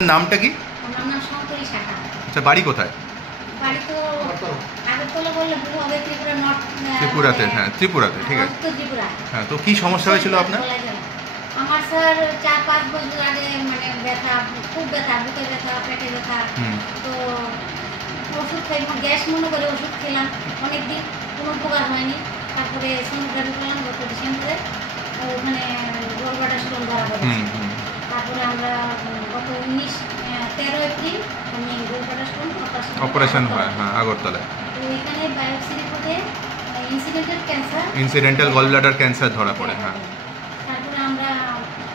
নামটা কি? আমার নাম শঙ্করী শাখা। আচ্ছা, বাড়ি কোথায়? বাড়ি তো আগরতলা বললে ভুল হবে, ত্রিপুরা নর্থ। ত্রিপুরাতে? হ্যাঁ, ত্রিপুরাতে, ঠিক আছে। উত্তর ত্রিপুরা। হ্যাঁ, তো কি সমস্যা হয়েছিল আপনার? আমার স্যার 4-5 বছর আগে মানে ব্যথা, খুব ব্যথা, বুকে ব্যথা, পেটে ব্যথা। তো ওষুধ খাই, গ্যাস মনে করে ওষুধ খেলাম অনেকদিন, কোনো উপকার হয়নি। তারপরে সোনোগ্রাফি করলাম গত ডিসেম্বরে, ওখানে গলব্লাডার স্টোন ধরা পড়েছে। তারপরে আমরা গত 13 এপ্রিল আমি গলব্লাডার স্টোন অপারেশন হয়, হ্যাঁ, আগরতলায়। তো এখানে বায়োপসি রিপোর্টে ইনসিডেন্টাল গলব্লাডার ক্যান্সার ধরা পড়ে, হ্যাঁ। তারপরে আমরা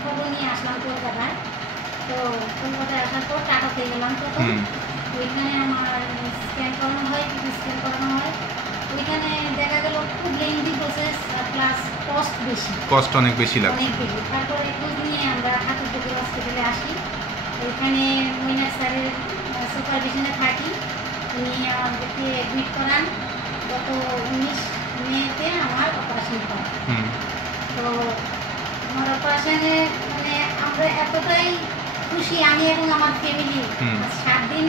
খবর নিয়ে আসলাম কলকাতায়। তো কলকাতায় আসার পর টাকাতে গেলাম, তখন ওইখানে আমার স্ক্যান করানো হয়, পিটি স্ক্যান করানো হয়। ওইখানে দেখা গেল খুব লেন্দি প্রসেস, প্লাস কস্ট বেশি, কস্ট অনেক বেশি লাগে, অনেক বেশি। তারপরে খোঁজ নিয়ে আমরা ঠাকুরপুকুর হসপিটালে আসি। ওইখানে মৈনাক স্যারের সুপারভিশনে থাকি। উনি আমাদেরকে অ্যাডমিট করান। গত 19 মেতে আমার অপারেশন হয়। তো আমার অপারেশনে মানে আমরা এতটাই খুশি, আমি এবং আমার ফ্যামিলি। 7 দিন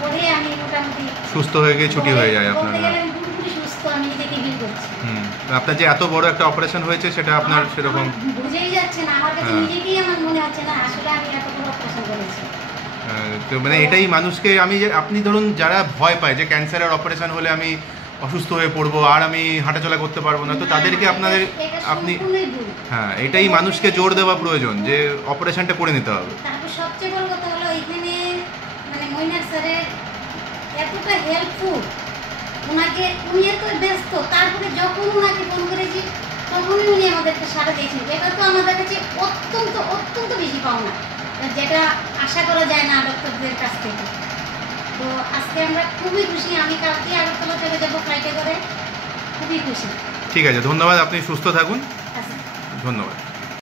পরে আমি মোটামুটি সুস্থ হয়ে গিয়ে ছুটি হয়ে যায় আপনার। পুরোপুরি সুস্থ আমি নিজেকে ফিল করছি। আপনার যে এত বড় একটা অপারেশন হয়েছে সেটা আপনার সেরকম বুঝেই যাচ্ছে না, আমার কাছে নিজেকেই আমার মনে হচ্ছে না আসলে আমি এত বড় অপারেশন করেছি। তো মানে এটাই মানুষকে, আপনি ধরুন যারা ভয় পায় যে ক্যান্সারের অপারেশন হলে আমি অসুস্থ হয়ে পড়বো আর আমি হাঁটাচলা করতে পারবো না, তো তাদেরকে আপনি হ্যাঁ, এটাই মানুষকে জোর দেওয়া প্রয়োজন যে অপারেশনটা করে নিতে হবে। তারপর সবচেয়ে বড় কথা হলো এখানে মানে মৈনাক স্যারের এতটা হেল্পফুল, উনি এত ব্যস্ত, তারপরে যখন ওনাকে ফোন করেছি তখনই উনি আমাদেরকে সাড়া দিয়েছেন। এটা তো আমাদের কাছে অত্যন্ত অত্যন্ত বেশি পাওনা, যেটা আশা করা যায় না ডক্টরদের কাছ থেকে। তো আজকে আমরা খুবই খুশি। আমি কালকে আগরতলা চলে যাবো ফ্লাইটে করে, খুবই খুশি। ঠিক আছে, ধন্যবাদ। আপনি সুস্থ থাকুন। আচ্ছা, ধন্যবাদ।